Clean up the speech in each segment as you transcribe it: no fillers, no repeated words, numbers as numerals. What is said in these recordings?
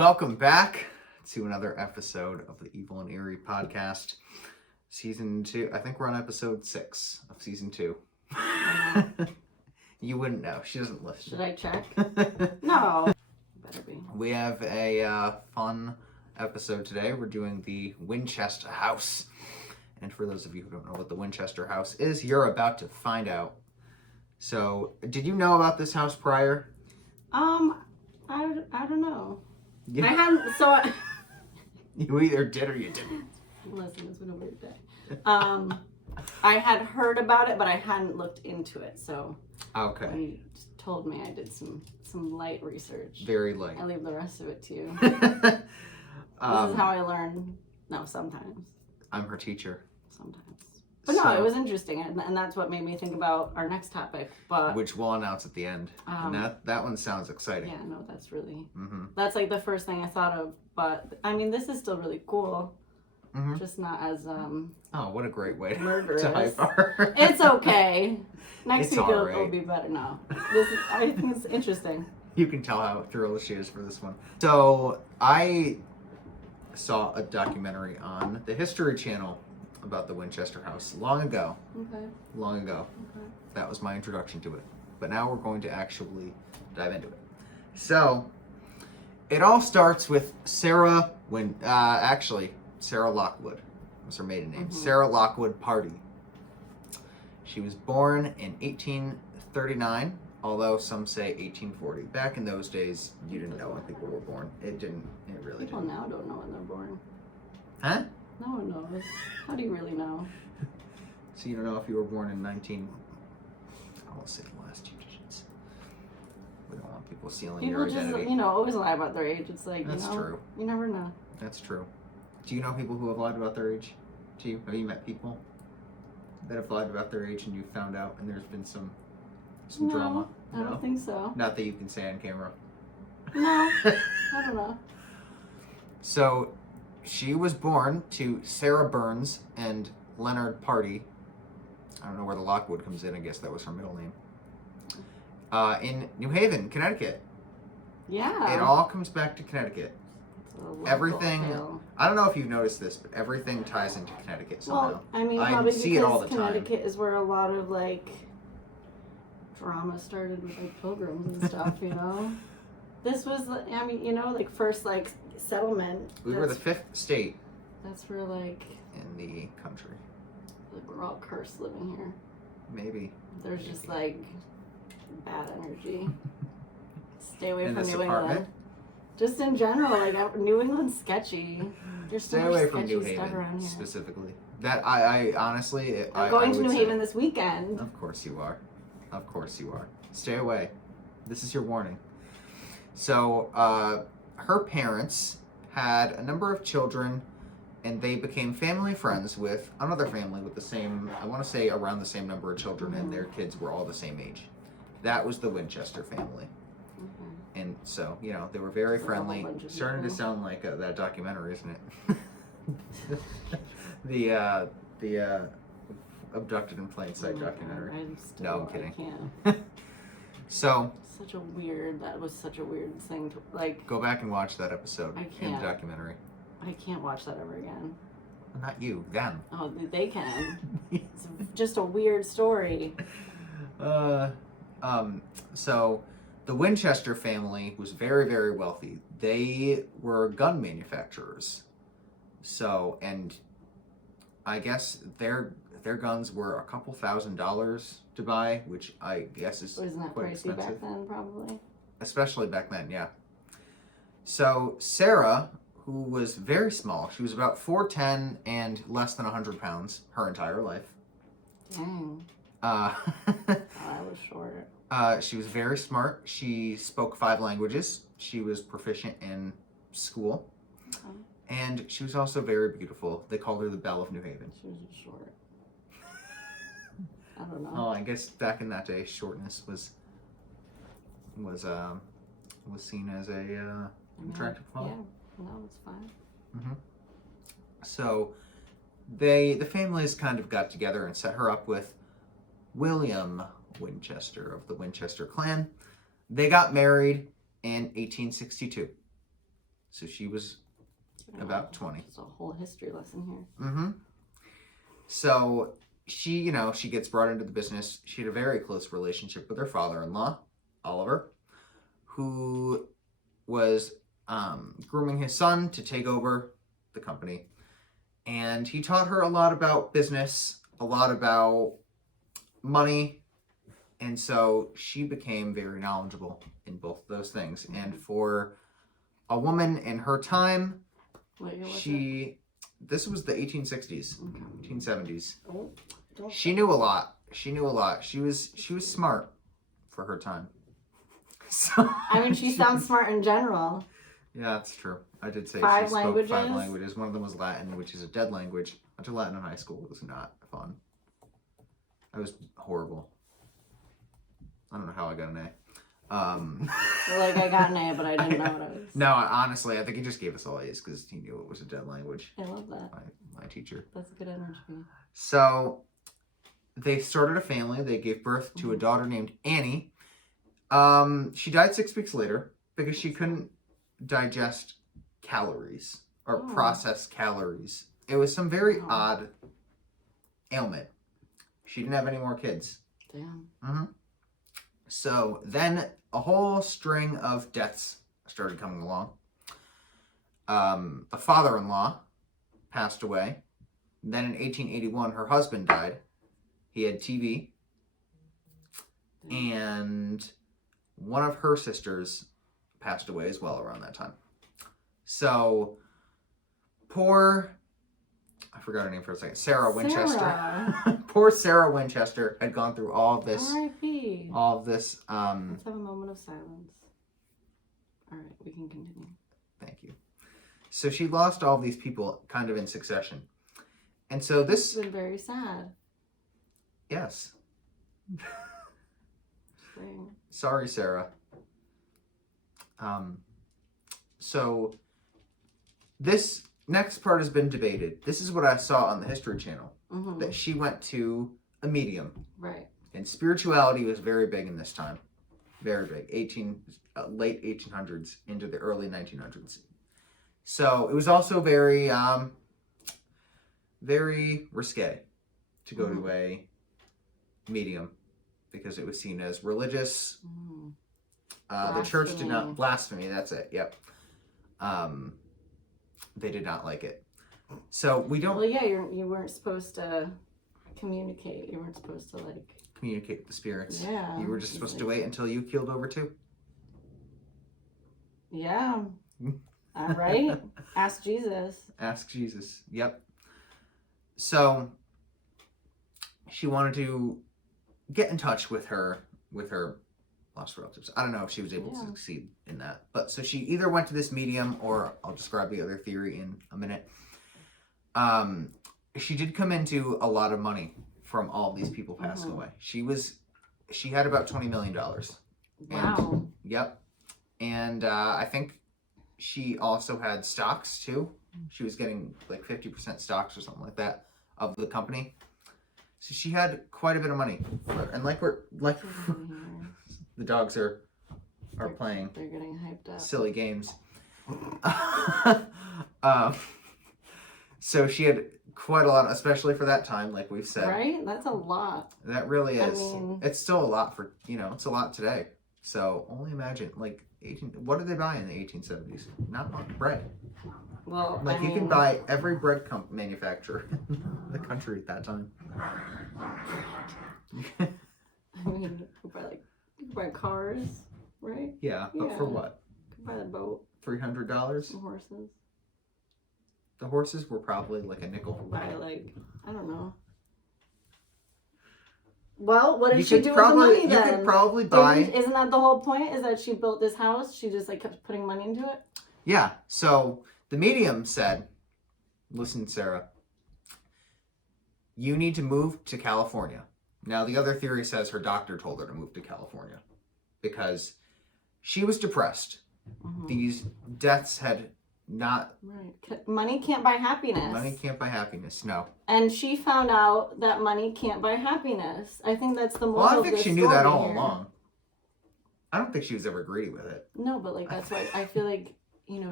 Welcome back to another episode of the Evil and Eerie Podcast. Season 2, I think we're on episode 6 of season 2. You wouldn't know. She doesn't listen. Should I check? No. Better be. We have a fun episode today. We're doing the Winchester House. And for those of you who don't know what the Winchester House is, you're about to find out. So, did you know about this house prior? I don't know. Yeah. I hadn't, so I... You either did or you didn't. Listen, it's been a weird day. I had heard about it, but I hadn't looked into it, so... Okay. You just told me I did some light research. Very light. I leave the rest of it to you. This is how I learn. No, sometimes. I'm her teacher. Sometimes. But no, it was interesting, and that's what made me think about our next topic. But which we'll announce at the end. And that one sounds exciting. Yeah, no, that's really... Mm-hmm. That's like the first thing I thought of. But, I mean, this is still really cool. Mm-hmm. Just not as... Oh, what a great way murderous. to hype our... It's okay. Next week right. it'll be better now. I think it's interesting. You can tell how thrilled she is for this one. So, I saw a documentary on the History Channel about the Winchester House long ago. Okay. Long ago. Okay. That was my introduction to it. But now we're going to actually dive into it. So, it all starts with Sarah Lockwood was her maiden name. Mm-hmm. Sarah Lockwood Party. She was born in 1839, although some say 1840. Back in those days, you didn't know when people were born. It really People didn't. now don't know when they're born. Huh? No one knows. How do you really know? So you don't know if you were born in I won't say the last two digits. We don't want people stealing your identity. People just, always lie about their age. It's like, That's true. You never know. That's true. Do you know people who have lied about their age? Have you met people that have lied about their age and you found out and there's been some drama? I don't think so. Not that you can say on camera. No, I don't know. So, she was born to Sarah Burns and Leonard Party. I don't know where the Lockwood comes in. I guess that was her middle name. In New Haven, Connecticut. Yeah. It all comes back to Connecticut. Everything. Tale. I don't know if you've noticed this, but everything ties into Connecticut somehow. Well, I mean, I probably see because it all the time. Connecticut is where a lot of drama started with pilgrims and stuff. This was, first settlement. We were the 5th state That's where in the country. We're all cursed living here. Maybe. There's just bad energy. Stay away In from this New apartment? England. Just in general, New England's sketchy. There's so Stay much away from sketchy New stuff Haven around here. specifically. That I honestly, I'm going to New Haven this weekend. Of course you are. Of course you are. Stay away. This is your warning. So, her parents had a number of children, and they became family friends with another family with the same, I want to say around the same number of children, and their kids were all the same age. That was the Winchester family. Okay. And so, they were very friendly. Starting to people. sound like that documentary, isn't it? the Abducted in Plain Sight documentary. No, I'm kidding. I can't. So, That was such a weird thing to, go back and watch that episode I in the can't. documentary. I can't watch that ever again. Well, not you, them. Oh, they can. It's just a weird story. So, the Winchester family was very, very wealthy. They were gun manufacturers. So, and I guess their guns were a couple $1,000s to buy, which I guess is Wasn't that quite pricey expensive. back then, probably? Especially back then, yeah. So, Sarah, who was very small, she was about 4'10" and less than 100 pounds her entire life. Dang. I was short. She was very smart. She spoke 5 languages. She was proficient in school. Okay. And she was also very beautiful. They called her the Belle of New Haven. She was just short. I don't know. Oh, I guess back in that day, shortness was seen as a attractive quality. Yeah, no, it's fine. Mm-hmm. So the families kind of got together and set her up with William Winchester of the Winchester clan. They got married in 1862. So she was about 20. It's a whole history lesson here. Mm-hmm. So she gets brought into the business. She had a very close relationship with her father-in-law, Oliver, who was grooming his son to take over the company. And he taught her a lot about business, a lot about money. And so she became very knowledgeable in both of those things. And for a woman in her time, What year was it? This was the 1860s, 1870s. Oh, She knew a lot. She was smart for her time. So I mean, she sounds smart in general. yeah, that's true. I did say Five she spoke languages? 5 languages. One of them was Latin, which is a dead language. I went to Latin in high school. It was not fun. I was horrible. I don't know how I got an A. Like, I got an A, but I didn't know what it was. No, honestly, I think he just gave us all A's because he knew it was a dead language. I love that. My teacher. That's good energy. So they started a family. They gave birth to a daughter named Annie. She died 6 weeks later because she couldn't digest calories or process calories. It was some very odd ailment. She didn't have any more kids. Damn. Mm-hmm. So then a whole string of deaths started coming along. A father-in-law passed away. Then in 1881, her husband died. He had TB. And one of her sisters passed away as well around that time. So I forgot her name for a second. Sarah Winchester. Poor Sarah Winchester had gone through all of this. R.I.P. All of this. Let's have a moment of silence. All right, we can continue. Thank you. So she lost all these people kind of in succession. And so this... It's been very sad. Yes. Dang. Sorry, Sarah. So this next part has been debated. This is what I saw on the History Channel. Mm-hmm. That she went to a medium. Right. And spirituality was very big in this time. Very big. Late 1800s into the early 1900s. So it was also very, very risque to go to a medium because it was seen as religious. The church did not... Blasphemy, that's it. Yep. They did not like it. So we don't... Well, yeah, you weren't supposed to communicate. You weren't supposed to, like... Communicate with the spirits. Yeah. You were just supposed to wait until you keeled over too. Yeah. All right. Ask Jesus. Ask Jesus. Yep. So she wanted to get in touch with her lost relatives. I don't know if she was able to succeed in that. But so she either went to this medium, or I'll describe the other theory in a minute. She did come into a lot of money from all these people passing away. She had about $20 million. Wow. Yep. And I think she also had stocks too. She was getting like 50% stocks or something like that of the company. So she had quite a bit of money. And the dogs are playing. They're getting hyped up. Silly games. So she had quite a lot, especially for that time, like we've said. Right? That's a lot. That really is. I mean, it's still a lot for, it's a lot today. So only imagine, like, what did they buy in the 1870s? Not much bread. Well, Like, you can buy every bread manufacturer in the country at that time. I mean, you could buy cars, right? Yeah, but for what? You could buy the boat. $300? Some horses. The horses were probably like a nickel. Buy I don't know. Well, what did she do with the probably, money then? You could probably buy... Isn't that the whole point? Is that she built this house? She just kept putting money into it? Yeah. So the medium said, listen, Sarah, you need to move to California. Now, the other theory says her doctor told her to move to California because she was depressed. These deaths had not... Right. Money can't buy happiness. Money can't buy happiness, no. And she found out that money can't buy happiness. I think that's the moral of this story. Well, I think she knew that all along. I don't think she was ever greedy with it. No, but that's why I feel like,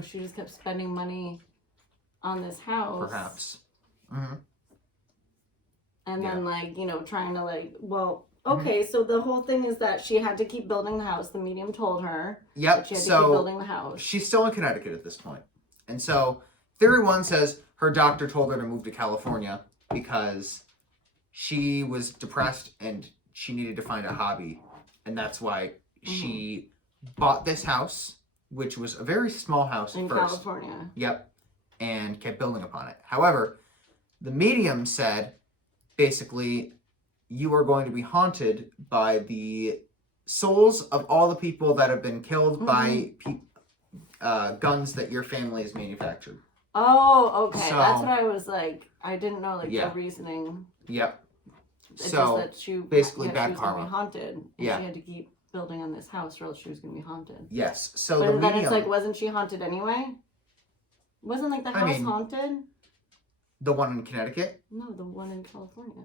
she just kept spending money on this house. Perhaps. Mm-hmm. And then, trying to, okay, so the whole thing is that she had to keep building the house. The medium told her. Yep, that she had to keep building the house. She's still in Connecticut at this point. And so, theory one says her doctor told her to move to California because she was depressed and she needed to find a hobby. And that's why she bought this house, which was a very small house in first. California. Yep, and kept building upon it. However, the medium said, basically, you are going to be haunted by the souls of all the people that have been killed by guns that your family has manufactured. Oh, okay. So, that's what I was like. I didn't know the reasoning. Yep. It's so just that she basically bad she was karma. Gonna be haunted. And Yeah. She had to keep building on this house, or else she was gonna be haunted. Yes. So but the then medium, it's wasn't she haunted anyway? Wasn't the house haunted? The one in Connecticut? No, the one in California.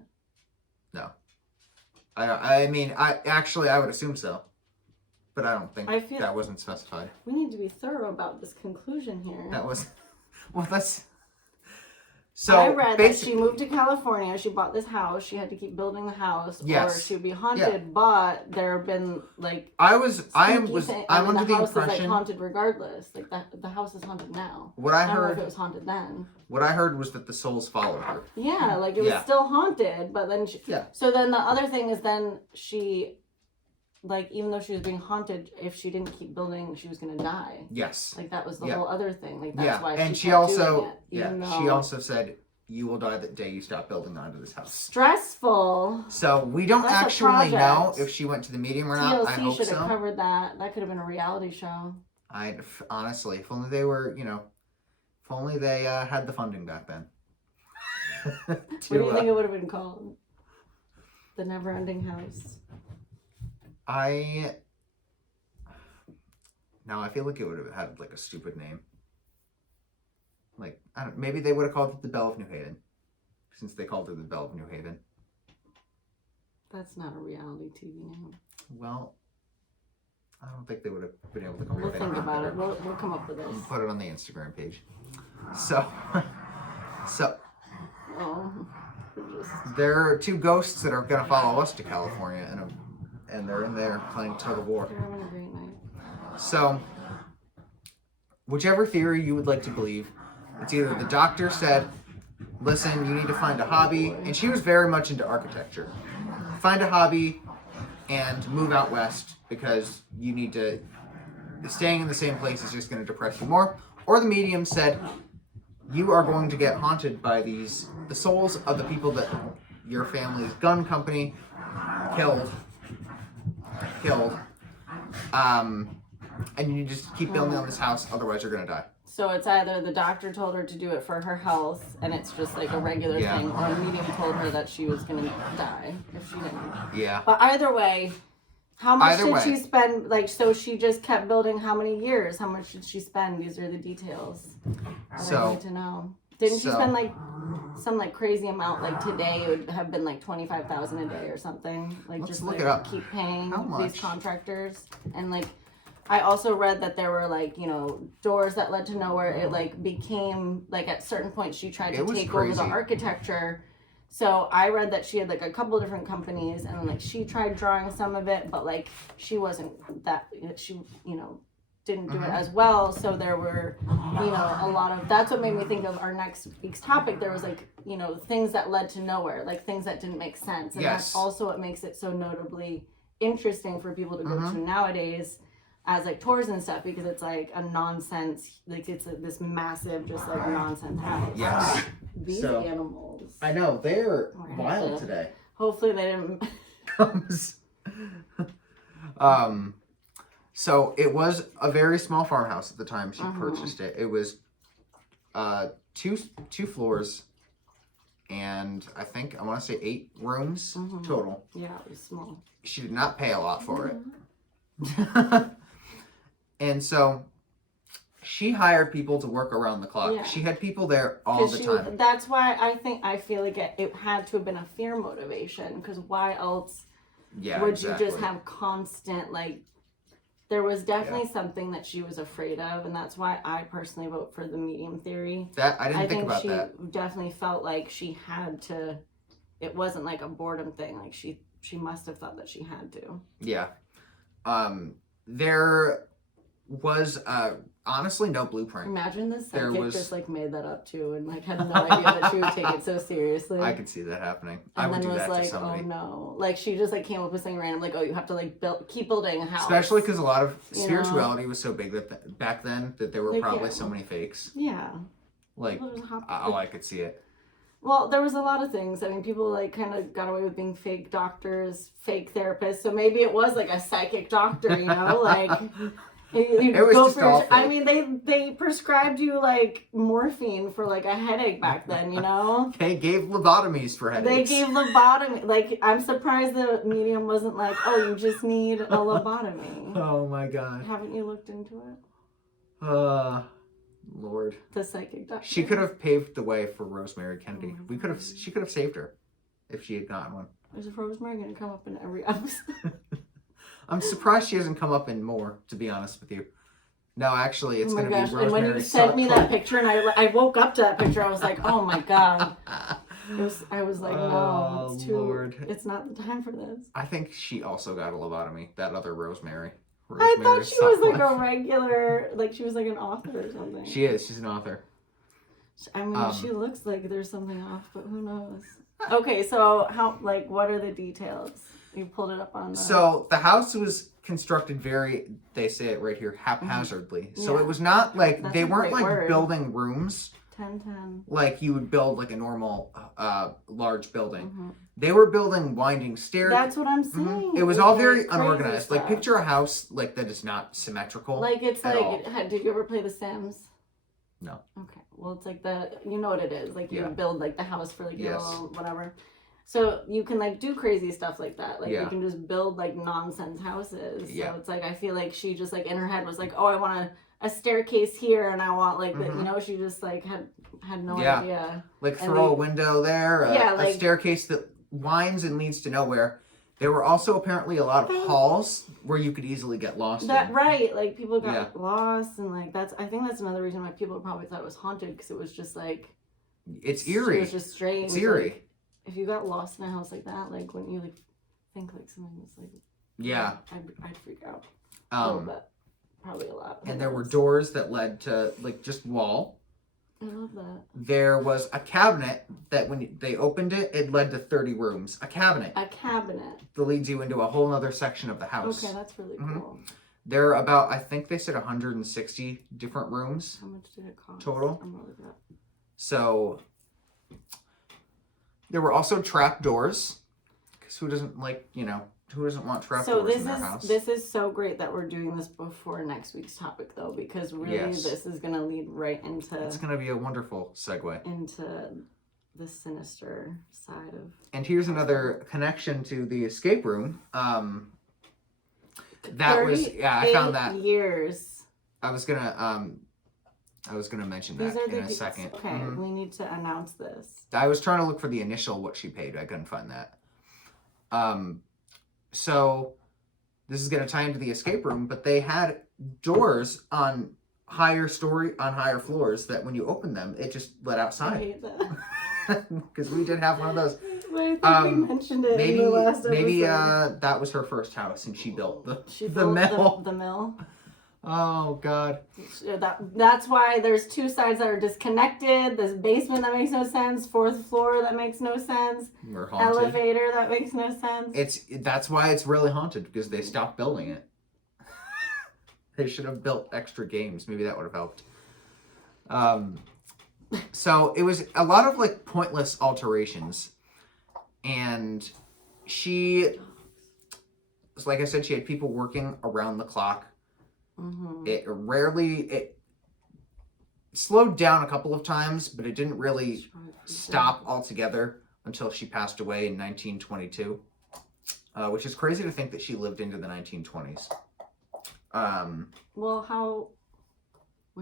No. I would assume so. But I don't think that wasn't specified. We need to be thorough about this conclusion here. That was... Well, that's... So, I read that she moved to California, she bought this house, she had to keep building the house, or she would be haunted, but there have been, I'm under the house impression... is, haunted regardless. The house is haunted now. What I don't know heard... if it was haunted then. What I heard was that the souls followed her. Yeah, it was still haunted, but then she... Yeah. So then the other thing is then she... even though she was being haunted, if she didn't keep building, she was gonna die. Yes. That was the whole other thing. That's why and she kept also, doing it, she also said, "You will die the day you stop building onto this house." Stressful. So we don't actually know if she went to the medium or not. I hope should so. have covered that. That could have been a reality show. Honestly, if only they were, if only they had the funding back then. What do you think it would have been called? The Never-Ending House. I feel like it would have had a stupid name. Maybe they would have called it the Belle of New Haven, since they called it the Belle of New Haven. That's not a reality TV name. Well, I don't think they would have been able to come up with anything. We'll think about it. We'll come up with this. We'll put it on the Instagram page. So. Oh. There are two ghosts that are going to follow us to California, and they're in there playing tug of war. They're having a great night. So, whichever theory you would like to believe, it's either the doctor said, listen, you need to find a hobby, and she was very much into architecture. Find a hobby and move out west because you need to, staying in the same place is just going to depress you more. Or the medium said, you are going to get haunted by the souls of the people that your family's gun company killed. And you just keep building on this house, otherwise you're gonna die. So it's either the doctor told her to do it for her health, and it's just a regular thing, or a medium told her that she was gonna die if she didn't. Yeah. But either way, how much did she spend? So she just kept building how many years? How much did she spend? These are the details I need to know. Didn't she spend some crazy amount? Today it would have been $25,000 a day or something. Let's look it up. Keep paying these contractors. And I also read that there were doors that led to nowhere. It became at certain points she tried to take over the architecture. So I read that she had a couple different companies, and then she tried drawing some of it, but she wasn't that she didn't do it as well. So there were a lot of, that's what made me think of our next week's topic. There was things that led to nowhere, things that didn't make sense, and that's also what makes it so notably interesting for people to go to nowadays as tours and stuff, because it's a nonsense, it's this massive just nonsense house. Yes. These animals, I know, they're wild today. Hopefully they didn't So it was a very small farmhouse at the time she purchased it. It was two floors, and I think I want to say 8 rooms total. Yeah, it was small. She did not pay a lot for it. And so she hired people to work around the clock. Yeah. She had people there all the time. That's why I feel like it had to have been a fear motivation, because why else would you just have constant There was definitely something that she was afraid of, and that's why I personally vote for the medium theory. That I didn't think about that. She definitely felt like she had to. It wasn't like a boredom thing. Like she must have thought that she had to. Yeah. There was honestly no blueprint. Imagine this psychic just like made that up too, and like had no idea that she would take it so seriously. I could see that happening. And I would then do was that like, to somebody. oh no! Like she just like came up with something random, like, oh, you have to like keep building a house. Especially because a lot of spirituality was so big that back then that there were like, probably so many fakes. Yeah. Like, I could see it. Well, there was a lot of things. I mean, people like kind of got away with being fake doctors, fake therapists. So maybe it was like a psychic doctor, you know, like. It was just all fake. I mean, they prescribed you like morphine for like a headache back then, you know. They gave lobotomies for headaches. They gave lobotomy. Like, I'm surprised the medium wasn't like, oh, you just need a lobotomy. Oh my god. Haven't you looked into it? Lord. The psychic doctor. She could have paved the way for Rosemary Kennedy. She could have saved her if she had gotten one. Is Rosemary gonna come up in every episode? I'm surprised she hasn't come up in more, to be honest with you. No, actually, it's going to be Rosemary. And when you sent me that picture, and I woke up to that picture, I was like, oh my god. I was like, no, it's too. Lord. It's not the time for this. I think she also got a lobotomy. That other Rosemary. I thought she was like a regular, like she was like an author or something. She is. She's an author. I mean, she looks like there's something off, but who knows? Okay, so what are the details? You pulled it up on the... So the house was constructed they say it right here, haphazardly. Mm-hmm. So it was not like, they weren't like building rooms. 10. Like you would build like a normal large building. Mm-hmm. They were building winding stairs. That's what I'm saying. Mm-hmm. It was all very unorganized. Like picture a house like that is not symmetrical. Like it's like, did you ever play The Sims? No. Okay. Well, it's like you know what it is. Like you build like the house for like your own whatever. So you can like do crazy stuff like that. Like you can just build like nonsense houses. Yeah. So it's like I feel like she just like in her head was like, oh, I want a staircase here, and I want like the, you know, she just like had no idea. Like throw a window there. A staircase that winds and leads to nowhere. There were also apparently a lot of halls where you could easily get lost. Right, like people got lost, and like I think that's another reason why people probably thought it was haunted, because it was just like it's eerie. It was just strange. It's eerie. Like, if you got lost in a house like that, like wouldn't you like think like something was like? Yeah, I'd freak out. A little bit, probably a lot. And there were doors that led to like just wall. I love that. There was a cabinet that when they opened it, it led to 30 rooms. A cabinet. That leads you into a whole other section of the house. Okay, that's really cool. There are about, I think they said 160 different rooms. How much did it cost? Total. I'm gonna look it up. So there were also trap doors. Because who doesn't who doesn't want trap doors in their house? This is so great that we're doing this before next week's topic, though, because really this is going to lead right into... It's going to be a wonderful segue. Into the sinister side of... And here's another connection to the escape room. That was... Yeah, I found that... years. I was going to mention that in a second. Okay, we need to announce this. I was trying to look for the initial what she paid. I couldn't find that. So this is going to tie into the escape room, but they had doors on higher floors that when you open them, it just let outside. I hate that. Because we did have one of those. I think we mentioned it in the last episode. Maybe that was her first house and she built the mill. The mill. Oh God. That's why there's two sides that are disconnected. This basement that makes no sense. Fourth floor that makes no sense. We're haunted. Elevator that makes no sense. That's why it's really haunted, because they stopped building it. They should have built extra games. Maybe that would have helped. So it was a lot of like pointless alterations, and like I said, she had people working around the clock. Mm-hmm. It slowed down a couple of times, but it didn't really stop altogether until she passed away in 1922, which is crazy to think that she lived into the 1920s. When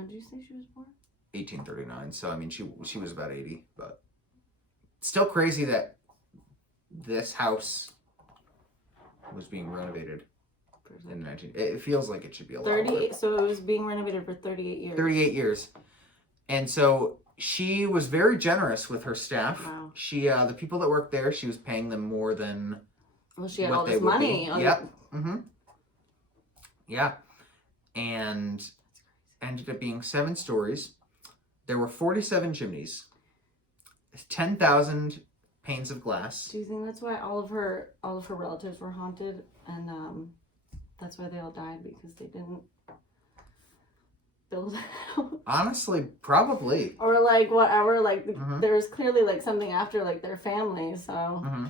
did you say she was born? 1839. So I mean, she was about 80, but still crazy that this house was being renovated. in 19. It feels like it should be a lot 38. older. So it was being renovated for 38 years. 38 years. And so she was very generous with her staff. Wow. She, the people that worked there, she was paying them more than well, she had what all they this would money. be. Yep. Mm-hmm. Yeah. And ended up being 7 stories. There were 47 chimneys, 10,000 panes of glass. Do you think that's why all of her relatives were haunted, and that's why they all died, because they didn't build it? Honestly, probably. Or like whatever, like Mm-hmm. there's clearly like something after like their family, so. Mm-hmm.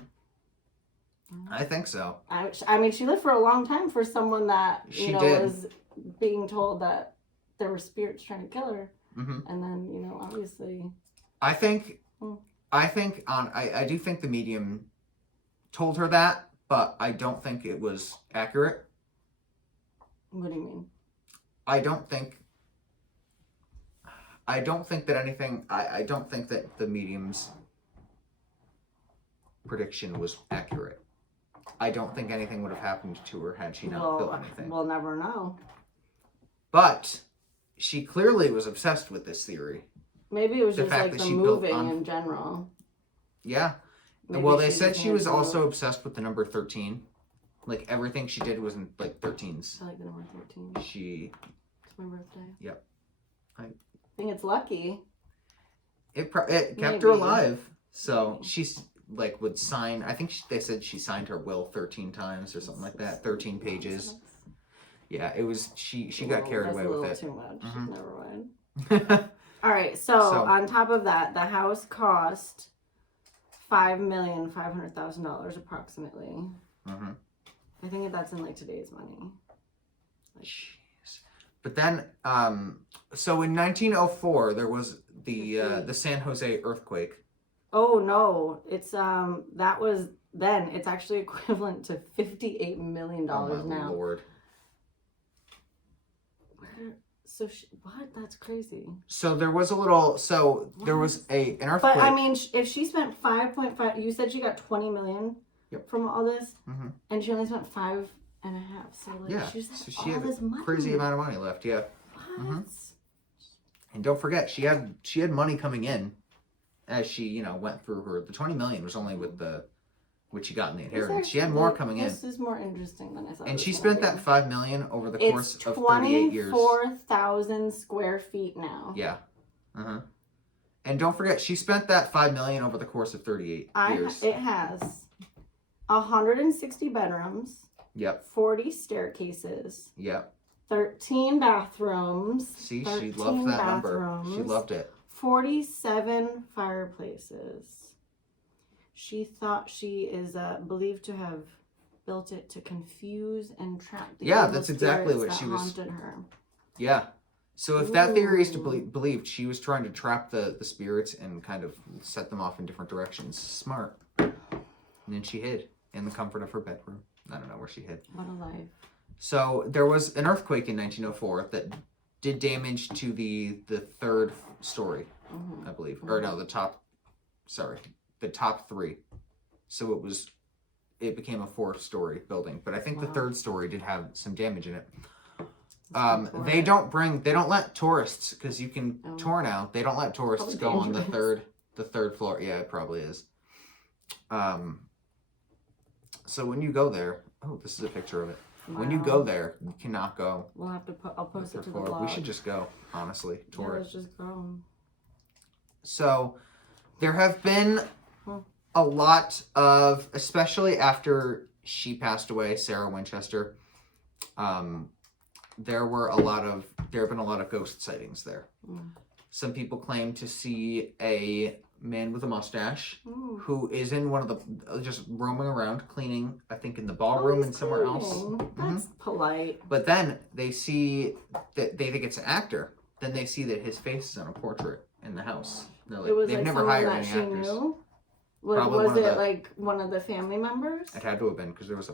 I think so. I mean, she lived for a long time for someone that She did. was being told that there were spirits trying to kill her, Mm-hmm. and then obviously. I think Hmm. I do think the medium told her that, but I don't think it was accurate. What do you mean? I don't think that anything. I don't think that the medium's prediction was accurate. I don't think anything would have happened to her had she not built anything. We'll never know. But she clearly was obsessed with this theory. Maybe it was The just fact like that the she built moving on- in general. Yeah. Maybe Well, they just said she had was to- also obsessed with the number 13. Like everything she did was in like 13s. I like the number 13. She It's my birthday. Yep. I think it's lucky. it kept her Maybe. alive. So she's like would sign. I think they said she signed her will 13 times or something like that. 13 pages. Yeah, it was. She got carried away with it. That's a little too much. Mhm. Never mind. All right. So on top of that, the house cost $5,500,000 approximately. Mm-hmm. I think that's in like today's money. Jeez. But then, so in 1904 there was the San Jose earthquake. Oh no! It's that was then. It's actually equivalent to $58 million Oh my now. Lord. So what? That's crazy. So there was a little. So there was an earthquake. But I mean, if she spent 5.5, you said she got 20 million Yep. from all this, Mm-hmm. and she only spent 5.5. So like, Yeah. she's So all she had this a money. crazy amount of money left. Yeah. What? Mhm. And don't forget, she had money coming in as she went through her. The 20 million was only with what she got in the inheritance. She had more coming in. This is more interesting than I thought. And it she was spent gonna that be. 5 million over the course of 38 years. 24,000 square feet now. Yeah. Uh-huh. And don't forget, she spent that 5 million over the course of 38 years. It has 160 bedrooms. Yep. 40 staircases. Yep. 13 bathrooms. See, she 13 loved that number. bathrooms, She loved it. 47 fireplaces. She thought she is believed to have built it to confuse and trap the evil that's exactly spirits what she that was. haunted her. Yeah. So if that theory is to Ooh. believed, she was trying to trap the spirits and kind of set them off in different directions. Smart. And then she hid in the comfort of her bedroom. I don't know where she hid. What a life. So there was an earthquake in 1904 that did damage to the third story, Mm-hmm. I believe. Or no, the top 3. So it became a 4-story building. But I think the third story did have some damage in it. They don't let tourists, because you can tour now. They don't let tourists go on the third floor. Yeah, it probably is. So when you go there, this is a picture of it. Wow. When you go there, you cannot go. We'll have to I'll post it to the floor. blog. We should just go, honestly, tour it. Let's just go. So there have been a lot of, especially after she passed away, Sarah Winchester, there have been a lot of ghost sightings there. Some people claim to see a man with a mustache who is in one of the, just roaming around cleaning, I think in the ballroom and somewhere else. That's polite. But then they see that they think it's an actor. Then they see that his face is on a portrait in the house. They're like, It was they've like never someone hired that any she actors. knew? Probably Was it like one of the family members? It had to have been, because there was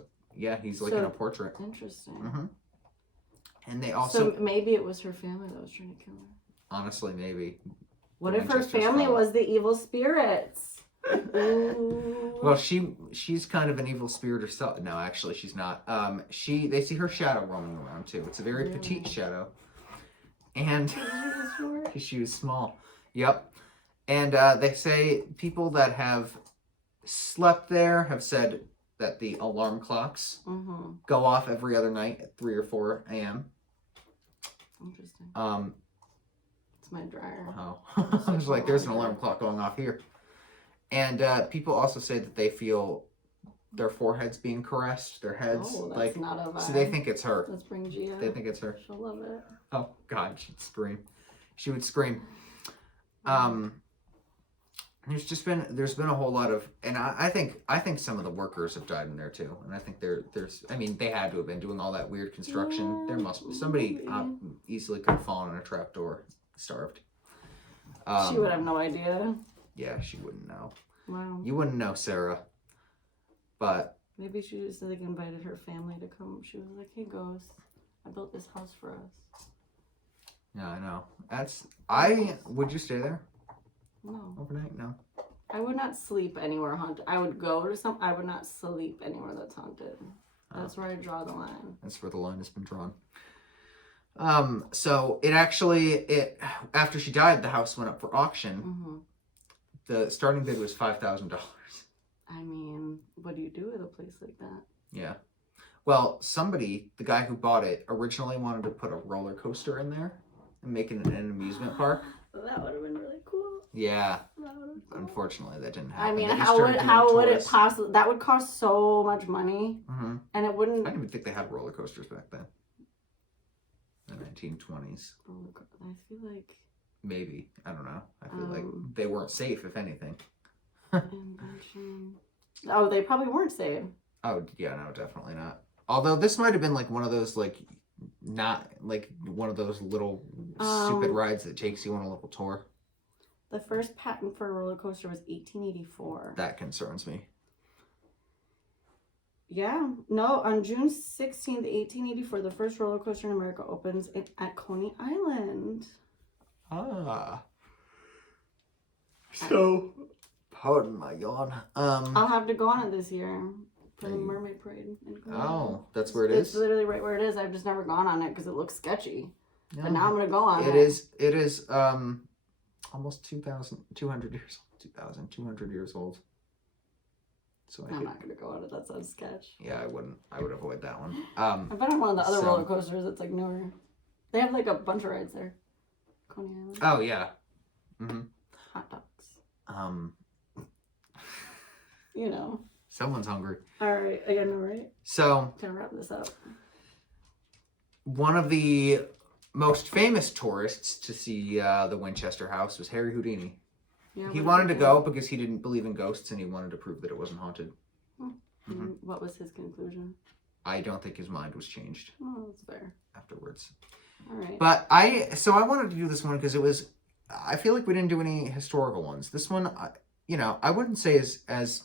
he's like in a portrait. Interesting. And they also, So maybe it was her family that was trying to kill her. honestly, maybe. What The if her Winchester's family fault. was the evil spirits? Well, she's kind of an evil spirit herself. No, actually, she's not. They see her shadow roaming around too. It's a very petite shadow, and she was small. Yep. And they say people that have slept there have said that the alarm clocks go off every other night at 3 or 4 a.m. Interesting. It's my dryer. Oh, I was like, there's an alarm clock going off here. And people also say that they feel their foreheads being caressed, their heads. Oh, that's not a vibe. So they think it's her. Let's bring Gia. They think it's her. She'll love it. Oh God, she'd scream. She would scream. There's been a whole lot of, and I think some of the workers have died in there too, and I think there's I mean they had to have been doing all that weird construction. There must be somebody easily could have fallen in a trapdoor, starved. She would have no idea. Yeah, she wouldn't know. Wow. You wouldn't know, Sarah. But maybe she just like invited her family to come. She was like, "Hey, ghost, I built this house for us." Yeah, I know. Would you stay there? No. Overnight? No. I would not sleep anywhere haunted. I would go to some. I would not sleep anywhere that's haunted. That's where I draw the line. That's where the line has been drawn. So after she died, the house went up for auction. Mm-hmm. The starting bid was $5,000. I mean, what do you do with a place like that? Yeah. Well, the guy who bought it, originally wanted to put a roller coaster in there and make it an amusement park. That would have been really cool. Yeah. That would have been cool. Unfortunately, that didn't happen. I mean, how would it possibly? That would cost so much money, and it wouldn't. I didn't even think they had roller coasters back then. The 1920s. I feel like. Maybe. I don't know. I feel like they weren't safe, if anything. Invention. Oh, they probably weren't safe. Oh, yeah, no, definitely not. Although this might have been like one of those, like, not like one of those little stupid rides that takes you on a little tour. The first patent for a roller coaster was 1884. That concerns me. Yeah. No, on June 16th, 1884, the first roller coaster in America opens at Coney Island. Ah. So, pardon my yawn. I'll have to go on it this year for the Mermaid Parade. Oh, that's where it is? It's literally right where it is. I've just never gone on it because it looks sketchy. Yeah. But now I'm going to go on it. It is almost 2,200 years old. So I'm not going to go on it. That sounds sketch. Yeah, I wouldn't. I would avoid that one. I've been on one of the other roller coasters that's like newer. They have like a bunch of rides there. Coney Island. Oh, yeah. Mm-hmm. Hot dogs. You know. Someone's hungry. All right. I know, right? So. Gonna wrap this up. One of the most famous tourists to see the Winchester house was Harry Houdini. Yeah, he wanted to go because he didn't believe in ghosts and he wanted to prove that it wasn't haunted. Mm-hmm. What was his conclusion? I don't think his mind was changed. Oh, that's fair. Afterwards. All right. But I wanted to do this one because I feel like we didn't do any historical ones. This one, I wouldn't say as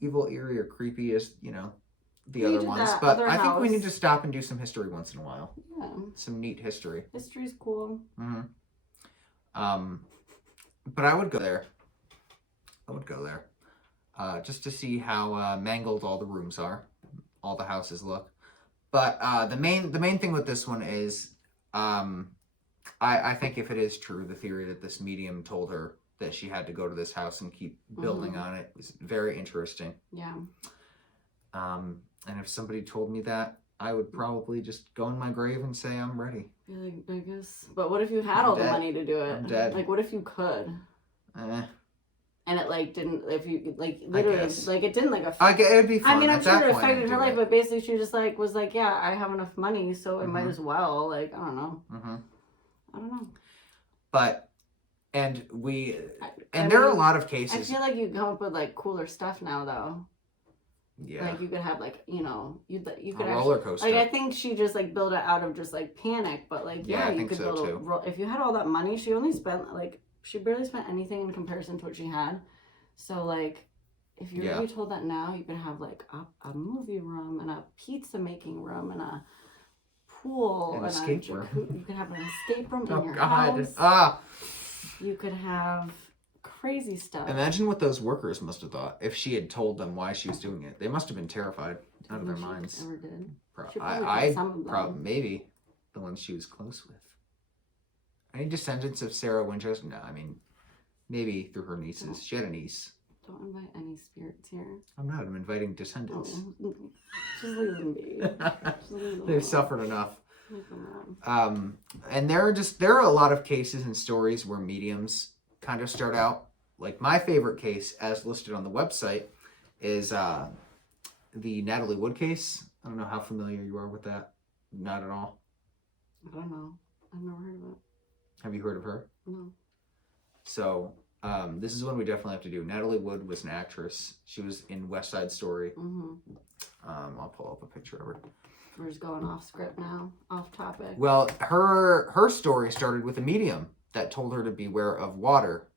evil, eerie, or creepy as, the other ones. But I think we need to stop and do some history once in a while. Yeah. Some neat history. History's cool. Mm-hmm. But I would go there. Just to see how mangled all the rooms are, all the houses look. But the main thing with this one is, I think if it is true, the theory that this medium told her that she had to go to this house and keep building on it is very interesting. Yeah. And if somebody told me that, I would probably just go in my grave and say I'm ready. Like, I guess. But what if you had all the money to do it? I'm dead. Like, what if you could? And it didn't. If you literally it didn't affect. It'd be fun. I mean, I'm sure it affected her life, but basically she just was yeah, I have enough money, so I might as well. I don't know. I don't know. But and there are a lot of cases. I feel like you come up with cooler stuff now, though. Yeah. You could have you could a roller coaster. I think she just built it out of just panic, but yeah, you could so build if you had all that money, she only spent she barely spent anything in comparison to what she had. So if you're really told that now, you could have a movie room and a pizza making room and a pool and escape room. You could have an escape room in your God. house. Ah. You could have crazy stuff. Imagine what those workers must have thought if she had told them why she was doing it. They must have been terrified out of their minds. Ever did. Probably maybe the ones she was close with. Any descendants of Sarah Winchester? No, I mean, maybe through her nieces. She had a niece. Don't invite any spirits here. I'm not. I'm inviting descendants. Oh, just leave them be. They've suffered enough. And there are a lot of cases and stories where mediums kind of start out. Like my favorite case, as listed on the website, is the Natalie Wood case. I don't know how familiar you are with that. Not at all. I don't know. I've never heard of it. Have you heard of her? No. So this is one we definitely have to do. Natalie Wood was an actress. She was in West Side Story. Mm-hmm. I'll pull up a picture of her. We're just going off script now, off topic. Well, her story started with a medium that told her to beware of water,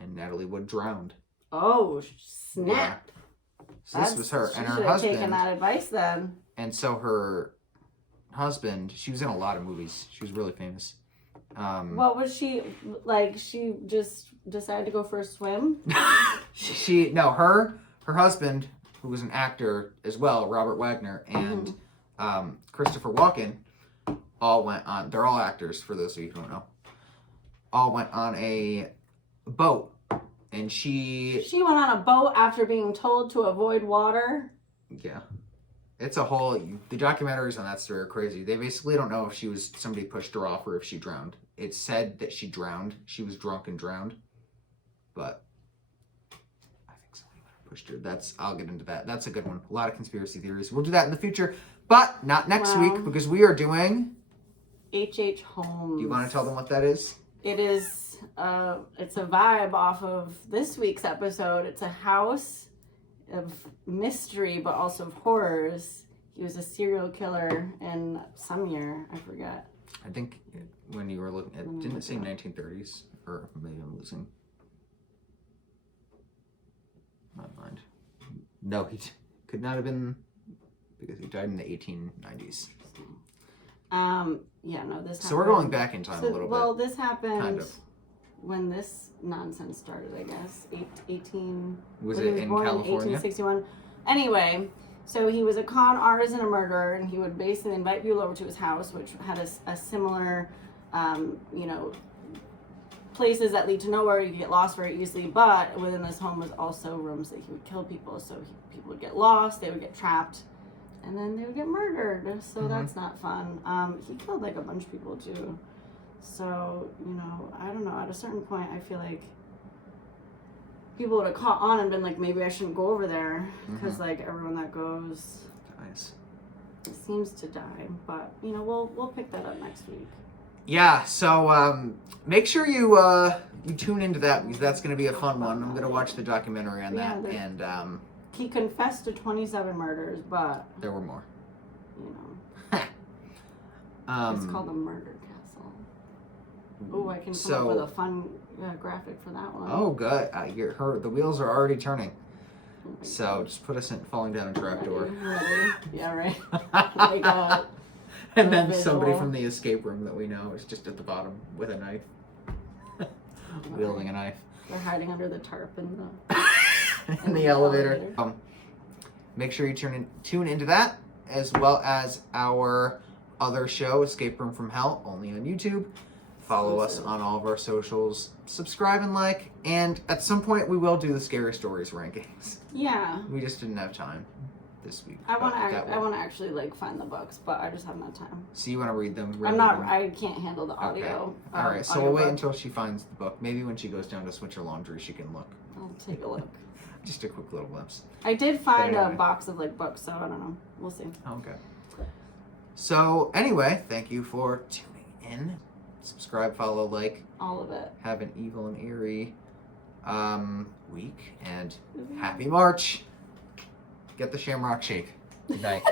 and Natalie Wood drowned. Oh, snap! Yeah. So this was her and her husband. She should have taken that advice then. And so her husband, she was in a lot of movies. She was really famous. What was she like? She just decided to go for a swim. Her husband, who was an actor as well, Robert Wagner, and Christopher Walken, all went on. They're all actors, for those of you who don't know. All went on a boat, and she went on a boat after being told to avoid water. Yeah. It's a whole... The documentaries on that story are crazy. They basically don't know if somebody pushed her off or if she drowned. It's said that she drowned. She was drunk and drowned. But I think somebody might have pushed her. I'll get into that. That's a good one. A lot of conspiracy theories. We'll do that in the future. But not next week, because we are doing... H.H. Holmes. Do you want to tell them what that is? It is... it's a vibe off of this week's episode. It's a house of mystery, but also of horrors. He was a serial killer in some year. I forget. I think when you were looking at... Didn't it say 1930s? Or maybe I'm losing my mind. No, he could not have been... Because he died in the 1890s. Yeah, no, this happened. So we're going back in time a little bit. Well, this happened kind of. When this nonsense started, I guess. Was it in California? 1861. Anyway, so he was a con artist and a murderer, and he would basically invite people over to his house, which had a similar, places that lead to nowhere. You could get lost very easily, but within this home was also rooms that he would kill people. So people would get lost, they would get trapped, and then they would get murdered. So that's not fun. He killed like a bunch of people too. So, I don't know. At a certain point, I feel like people would have caught on and been like, maybe I shouldn't go over there. Because, like, everyone that goes seems to die. But, we'll pick that up next week. Yeah, so make sure you tune into that, because that's going to be a fun one. I'm going to watch the documentary on that. And he confessed to 27 murders, but... There were more. It's called the Murder Castle. Oh, I can come up with a fun graphic for that one. Oh, good. The wheels are already turning. So just put us in falling down a trapdoor. Ready? Yeah, right. Like and then somebody from the escape room that we know is just at the bottom with a knife. Wielding a knife. They're hiding under the tarp in the elevator. Make sure you tune into that, as well as our other show, Escape Room from Hell, only on YouTube. Follow us on all of our socials. Subscribe and like. And at some point, we will do the Scary Stories rankings. Yeah. We just didn't have time this week. I want to actually find the books, but I just haven't had time. So you want to read them? I can't handle the audio. Okay. All right. So we'll wait until she finds the book. Maybe when she goes down to switch her laundry, she can look. I'll take a look. Just a quick little glimpse. I did find a box of books, so I don't know. We'll see. Okay. So anyway, thank you for tuning in. Subscribe, follow, like. All of it. Have an evil and eerie week, and happy March. Get the Shamrock Shake. Good night.